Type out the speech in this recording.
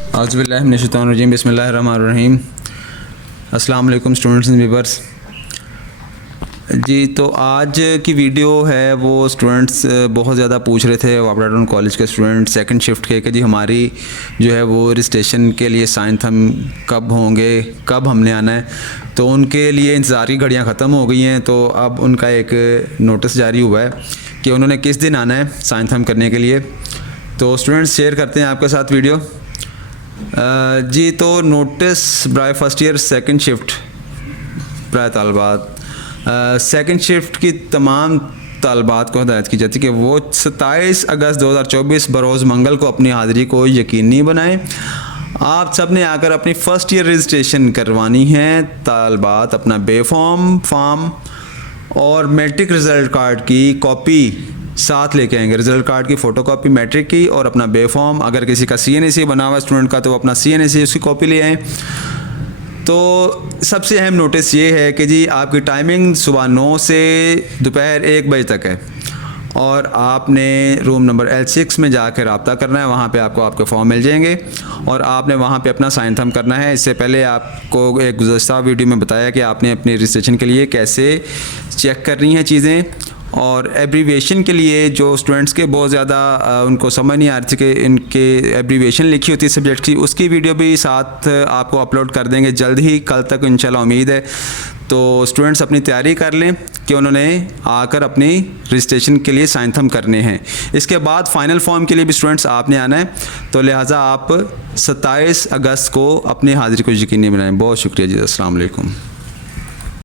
औज़ुबिल्लाहि मिनश्शैतानिर्रजीम बिस्मिल्लाहिर्रहमानिर्रहीम। अस्सलाम वालेकुम स्टूडेंट्स एंड व्यूअर्स जी। तो आज की वीडियो है वो स्टूडेंट्स बहुत ज़्यादा पूछ रहे थे वापराडन कॉलेज के स्टूडेंट सेकंड शिफ्ट के कि जी हमारी जो है वो रजिस्ट्रेशन के लिए साइन थम कब होंगे, कब हमने आना है। तो उनके लिए इंतज़ार की घड़ियाँ ख़त्म हो गई हैं। तो अब उनका एक नोटिस जारी हुआ है कि उन्होंने किस दिन आना है साइन थम करने के लिए। तो स्टूडेंट्स शेयर करते हैं आपके साथ वीडियो जी। तो नोटिस ब्राय फर्स्ट ईयर सेकंड शिफ्ट प्राय तलबात सेकंड शिफ्ट की तमाम तलबात को हदायत की जाती है कि वो 27 अगस्त 2024 बरोज़ मंगल को अपनी हाज़िरी को यकीनी बनाएं। आप सब ने आकर अपनी फ़र्स्ट ईयर रजिस्ट्रेशन करवानी है। तलबात अपना फॉर्म और मैट्रिक रिज़ल्ट कार्ड की कॉपी साथ लेके आएंगे। रिज़ल्ट कार्ड की फ़ोटोकॉपी मैट्रिक की और अपना फॉर्म, अगर किसी का CNAC बना हुआ स्टूडेंट का तो वो अपना CNAC उसकी कॉपी ले आएँ। तो सबसे अहम नोटिस ये है कि जी आपकी टाइमिंग सुबह 9 से दोपहर 1 बजे तक है और आपने रूम नंबर L6 में जाकर रब्ता करना है। वहाँ पे आपको आपके फॉर्म मिल जाएंगे और आपने वहाँ पे अपना साइन थम करना है। इससे पहले आपको एक गुज़श्ता वीडियो में बताया कि आपने अपनी रजिस्ट्रेशन के लिए कैसे चेक करनी है चीज़ें। और एब्रीवेशन के लिए जो स्टूडेंट्स के बहुत ज़्यादा उनको समझ नहीं आ रही थी कि इनके एब्रीवेशन लिखी होती है सब्जेक्ट की, उसकी वीडियो भी साथ आपको अपलोड कर देंगे जल्द ही, कल तक इंशाल्लाह उम्मीद है। तो स्टूडेंट्स अपनी तैयारी कर लें कि उन्होंने आकर अपनी रजिस्ट्रेशन के लिए साइन थम करने हैं। इसके बाद फ़ाइनल फॉर्म के लिए भी स्टूडेंट्स आपने आना है। तो लिहाजा आप 27 अगस्त को अपनी हाज़िरी को यकीनी बनाएँ। बहुत शुक्रिया जी। अस्सलाम वालेकुम।